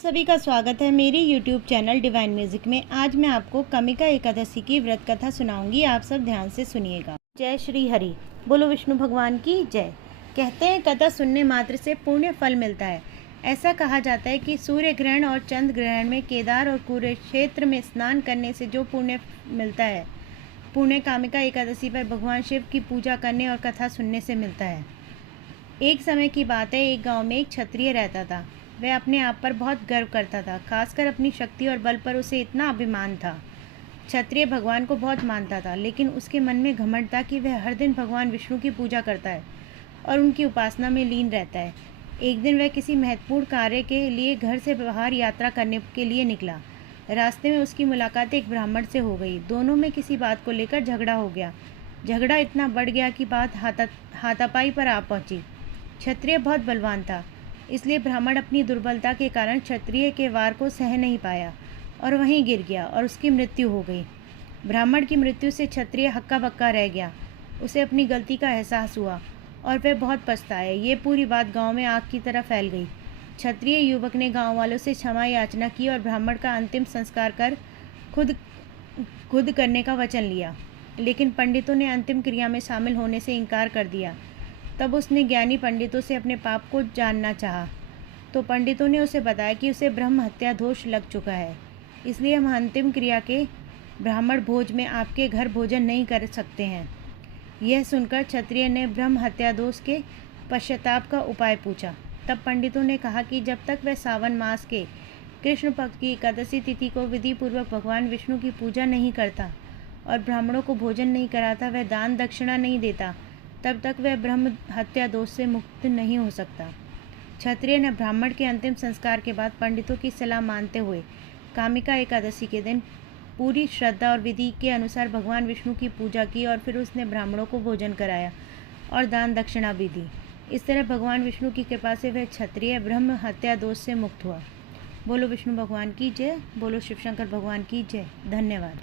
सभी का स्वागत है मेरी YouTube चैनल डिवाइन म्यूजिक में। आज मैं आपको कामिका एकादशी की व्रत कथा सुनाऊंगी। आप सब ध्यान से सुनिएगा। जय श्री हरि, बोलो विष्णु भगवान की जय। कहते हैं कथा सुनने मात्र से पुण्य फल मिलता है। ऐसा कहा जाता है कि सूर्य ग्रहण और चंद्र ग्रहण में केदार और कुरुक्षेत्र में स्नान करने से जो पुण्य मिलता है, पुण्य कामिका एकादशी पर भगवान शिव की पूजा करने और कथा सुनने से मिलता है। एक समय की बात है, एक गाँव में एक क्षत्रिय रहता था। वह अपने आप पर बहुत गर्व करता था, खासकर अपनी शक्ति और बल पर उसे इतना अभिमान था। क्षत्रिय भगवान को बहुत मानता था, लेकिन उसके मन में घमंड था कि वह हर दिन भगवान विष्णु की पूजा करता है और उनकी उपासना में लीन रहता है। एक दिन वह किसी महत्वपूर्ण कार्य के लिए घर से बाहर यात्रा करने के लिए निकला। रास्ते में उसकी मुलाकात एक ब्राह्मण से हो गई। दोनों में किसी बात को लेकर झगड़ा हो गया। झगड़ा इतना बढ़ गया कि बात हाथापाई पर आ पहुंची। क्षत्रिय बहुत बलवान था, इसलिए ब्राह्मण अपनी दुर्बलता के कारण क्षत्रिय के वार को सह नहीं पाया और वहीं गिर गया और उसकी मृत्यु हो गई। ब्राह्मण की मृत्यु से क्षत्रिय हक्का बक्का रह गया। उसे अपनी गलती का एहसास हुआ और वह बहुत पछताया। ये पूरी बात गांव में आग की तरह फैल गई। क्षत्रिय युवक ने गांव वालों से क्षमा याचना की और ब्राह्मण का अंतिम संस्कार कर खुद करने का वचन लिया, लेकिन पंडितों ने अंतिम क्रिया में शामिल होने से इनकार कर दिया। तब उसने ज्ञानी पंडितों से अपने पाप को जानना चाहा, तो पंडितों ने उसे बताया कि उसे ब्रह्म हत्या दोष लग चुका है, इसलिए हम अंतिम क्रिया के ब्राह्मण भोज में आपके घर भोजन नहीं कर सकते हैं। यह सुनकर क्षत्रिय ने ब्रह्म हत्या दोष के पश्चाताप का उपाय पूछा। तब पंडितों ने कहा कि जब तक वह सावन मास के कृष्ण पक्ष की एकादशी तिथि को विधि पूर्वक भगवान विष्णु की पूजा नहीं करता और ब्राह्मणों को भोजन नहीं कराता, वह दान दक्षिणा नहीं देता, तब तक वह ब्रह्म हत्या दोष से मुक्त नहीं हो सकता। क्षत्रिय ने ब्राह्मण के अंतिम संस्कार के बाद पंडितों की सलाह मानते हुए कामिका एकादशी के दिन पूरी श्रद्धा और विधि के अनुसार भगवान विष्णु की पूजा की और फिर उसने ब्राह्मणों को भोजन कराया और दान दक्षिणा भी दी। इस तरह भगवान विष्णु की कृपा से वह क्षत्रिय ब्रह्म हत्या दोष से मुक्त हुआ। बोलो विष्णु भगवान की जय, बोलो शिव शंकर भगवान की जय। धन्यवाद।